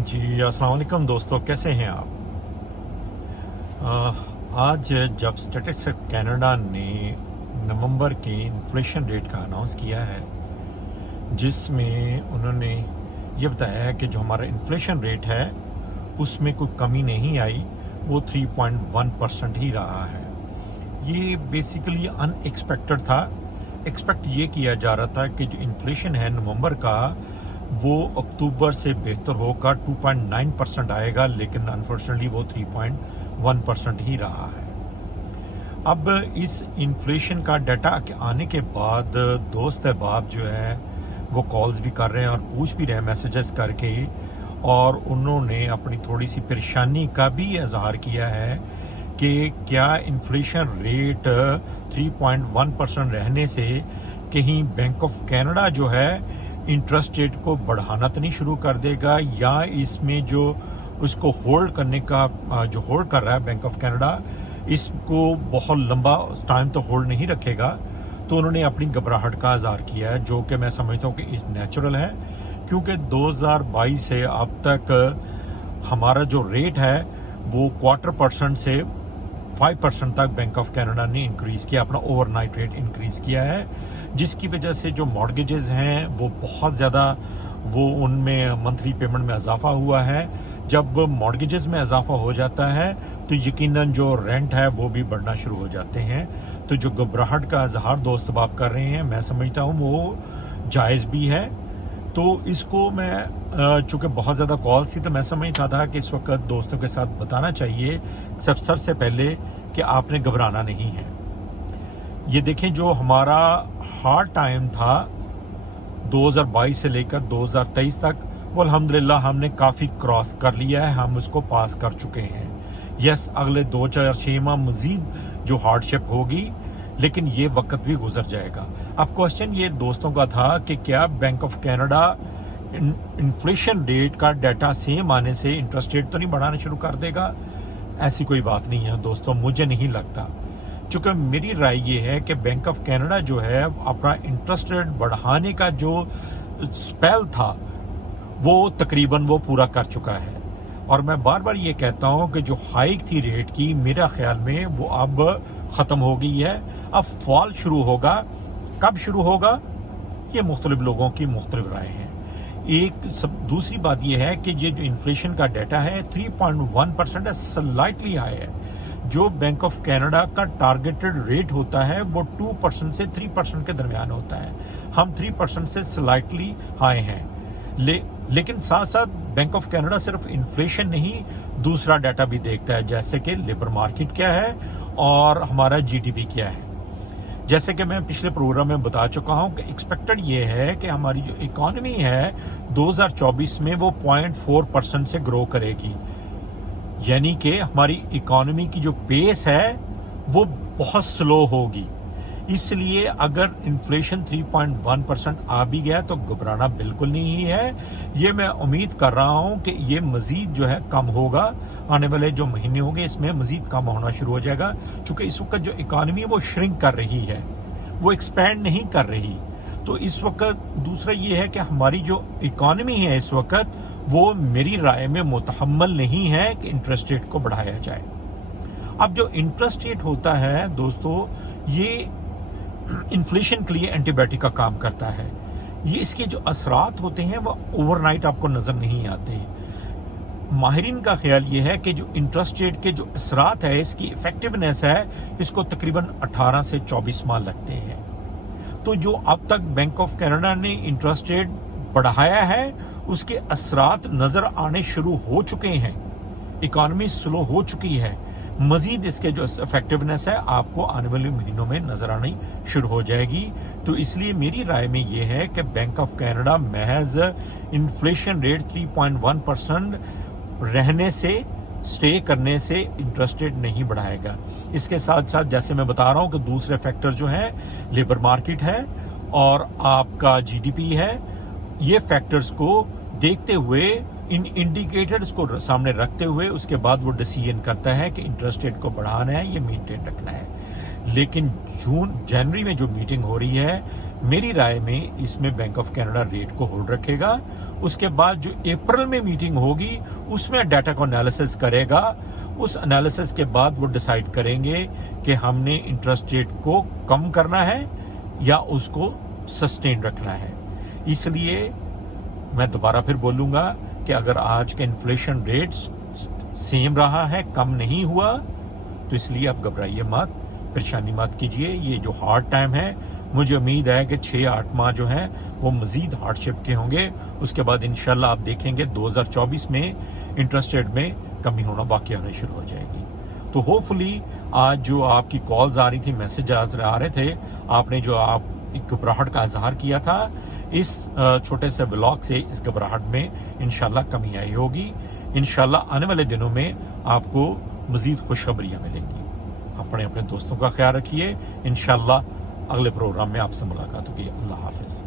जी, अस्सलाम वालेकुम दोस्तों, कैसे हैं आप? आज जब स्टैटिस्टिक्स कनाडा ने नवंबर के इन्फ्लेशन रेट का अनाउंस किया है, जिसमें उन्होंने ये बताया है कि जो हमारा इन्फ्लेशन रेट है, उसमें कोई कमी नहीं आई, वो 3.1% ही रहा है। ये बेसिकली अनएक्सपेक्टेड था। एक्सपेक्ट ये किया जा रहा था कि जो इन्फ्लेशन है नवंबर का, वो अक्टूबर से बेहतर होकर 2.9% आएगा, लेकिन अनफॉर्चुनेटली वो 3.1% ही रहा है। अब इस इन्फ्लेशन का डाटा आने के बाद दोस्त अहबाब जो है वो कॉल्स भी कर रहे हैं और पूछ भी रहे हैं मैसेजेस करके, और उन्होंने अपनी थोड़ी सी परेशानी का भी इजहार किया है कि क्या इन्फ्लेशन रेट 3.1% रहने से कहीं बैंक ऑफ कनाडा जो है इंटरेस्ट रेट को बढ़ाना तो नहीं शुरू कर देगा, या इसमें जो उसको होल्ड करने का जो होल्ड कर रहा है बैंक ऑफ कनाडा, इसको बहुत लंबा टाइम तो होल्ड नहीं रखेगा। तो उन्होंने अपनी घबराहट का इजहार किया है, जो कि मैं समझता हूँ कि नेचुरल है, क्योंकि 2022 से अब तक हमारा जो रेट है वो 0.25% से 5% तक बैंक ऑफ कनाडा ने इंक्रीज किया, अपना ओवरनाइट रेट इंक्रीज किया है, जिसकी वजह से जो मॉर्गेजेस हैं वो बहुत ज़्यादा, वो उनमें मंथली पेमेंट में इजाफा हुआ है। जब मॉर्गेजेस में इजाफा हो जाता है तो यकीनन जो रेंट है वो भी बढ़ना शुरू हो जाते हैं। तो जो घबराहट का इजहार दोस्त बाप कर रहे हैं, मैं समझता हूँ वो जायज़ भी है। तो इसको मैं चूँकि बहुत ज़्यादा कॉल्स थी, तो मैं समझता था कि इस वक्त दोस्तों के साथ बताना चाहिए सबसे पहले कि आपने घबराना नहीं है। ये देखें, जो हमारा हार्ड टाइम था 2022 से लेकर 2023 तक, वो अल्हम्दुलिल्लाह हमने काफ़ी क्रॉस कर लिया है, हम उसको पास कर चुके हैं। यस, अगले 2-4-6 माह मज़ीद जो हार्डशिप होगी, लेकिन ये वक्त भी गुजर जाएगा। अब क्वेश्चन ये दोस्तों का था कि क्या bank of Canada inflation rate का डाटा सेम आने से इंटरेस्ट रेट तो नहीं बढ़ाना शुरू कर देगा? ऐसी कोई बात नहीं है दोस्तों, मुझे नहीं लगता। चूँकि मेरी राय ये है कि बैंक ऑफ कनाडा जो है अपना इंटरेस्ट रेट बढ़ाने का जो स्पेल था वो तकरीबन वो पूरा कर चुका है। और मैं बार बार ये कहता हूँ कि जो हाइक थी रेट की, मेरा ख्याल में वो अब ख़त्म हो गई है। अब फॉल शुरू होगा। कब शुरू होगा, ये मुख्तलिफ लोगों की मुख्तलिफ राय है। दूसरी बात यह है कि ये जो इन्फ्लेशन का डाटा है 3.1% है, स्लाइटली हाई है। जो बैंक ऑफ कनाडा का टारगेटेड रेट होता है वो 2% से 3% के दरमियान होता है। हम 3% से स्लाइटली हाई हैं। लेकिन साथ साथ बैंक ऑफ कनाडा सिर्फ इन्फ्लेशन नहीं, दूसरा डाटा भी देखता है, जैसे कि लेबर मार्केट क्या है और हमारा जीडीपी क्या है। जैसे कि मैं पिछले प्रोग्राम में बता चुका हूं कि एक्सपेक्टेड ये है कि हमारी जो इकोनॉमी है 2024 में वो 0.4% से ग्रो करेगी, यानी कि हमारी इकोनॉमी की जो पेस है वो बहुत स्लो होगी। इसलिए अगर इन्फ्लेशन 3.1% आ भी गया तो घबराना बिल्कुल नहीं है। ये मैं उम्मीद कर रहा हूं कि ये मजीद जो है कम होगा, आने वाले जो महीने होंगे इसमें मजीद कम होना शुरू हो जाएगा, क्योंकि इस वक्त जो इकोनॉमी है वो श्रिंक कर रही है, वो एक्सपैंड नहीं कर रही। तो इस वक्त दूसरा ये है कि हमारी जो इकोनॉमी है इस वक्त वो मेरी राय में मुतहम्मल नहीं है कि इंटरेस्ट रेट को बढ़ाया जाए। अब जो इंटरेस्ट रेट होता है दोस्तों, ये इन्फ्लेशन के लिए एंटीबायोटिक का काम करता है। ये इसके जो असरात होते हैं वो ओवरनाइट आपको नजर नहीं आते। माहिरीन का ख्याल ये है कि जो इंटरेस्ट रेट के जो असरात है, इसकी इफेक्टिवनेस है, इसको तकरीबन 18 से 24 माह लगते हैं। तो जो अब तक बैंक ऑफ कनाडा ने इंटरेस्ट रेट बढ़ाया है उसके असरात नजर आने शुरू हो चुके हैं। इकोनॉमी स्लो हो चुकी है, मजीद इसके जो इफेक्टिवनेस है आपको आने वाले महीनों में नजर आनी शुरू हो जाएगी। तो इसलिए मेरी राय में यह है कि बैंक ऑफ कनाडा महज इन्फ्लेशन रेट 3.1% रहने से, स्टे करने से इंटरेस्ट रेट नहीं बढ़ाएगा। इसके साथ साथ जैसे मैं बता रहा हूं कि दूसरे फैक्टर जो है लेबर मार्केट है और आपका जीडीपी है, ये फैक्टर्स को देखते हुए, इन इंडिकेटर्स को सामने रखते हुए उसके बाद वो डिसीजन करता है कि इंटरेस्ट रेट को बढ़ाना है या मेंटेन रखना है। लेकिन जनवरी में जो मीटिंग हो रही है, मेरी राय में इसमें बैंक ऑफ कनाडा रेट को होल्ड रखेगा اس کے بعد جو اپریل میں میٹنگ ہوگی اس میں ڈیٹا کو انالیسس کرے گا. اس انالیسس کے بعد وہ ڈیسائیڈ کریں گے کہ ہم نے انٹرسٹ ریٹ کو کم کرنا ہے یا اس کو سسٹین رکھنا ہے. اس لیے میں دوبارہ پھر بولوں گا کہ اگر آج کا انفلیشن ریٹ سیم رہا ہے، کم نہیں ہوا، تو اس لیے آپ گھبرائیے مت، پریشانی مت کیجیے. یہ جو ہارڈ ٹائم ہے، مجھے امید ہے کہ 6-8 ماہ جو ہیں وہ مزید ہارڈ شپ کے ہوں گے. اس کے بعد انشاءاللہ آپ دیکھیں گے 2024 میں انٹرسٹ ریٹ میں کمی ہونا واقع ہونے شروع ہو جائے گی. تو ہوپ فلی آج جو آپ کی کالز آ رہی تھی، میسج آ رہے تھے، آپ نے جو آپ ایک گھبراہٹ کا اظہار کیا تھا، اس چھوٹے سے بلاگ سے اس گھبراہٹ میں انشاءاللہ کمی آئی ہوگی. انشاءاللہ آنے والے دنوں میں آپ کو مزید خوشخبریاں ملیں گی. اپنے دوستوں کا خیال رکھیے. انشاءاللہ اگلے پروگرام میں آپ سے ملاقات ہوگی. اللہ حافظ.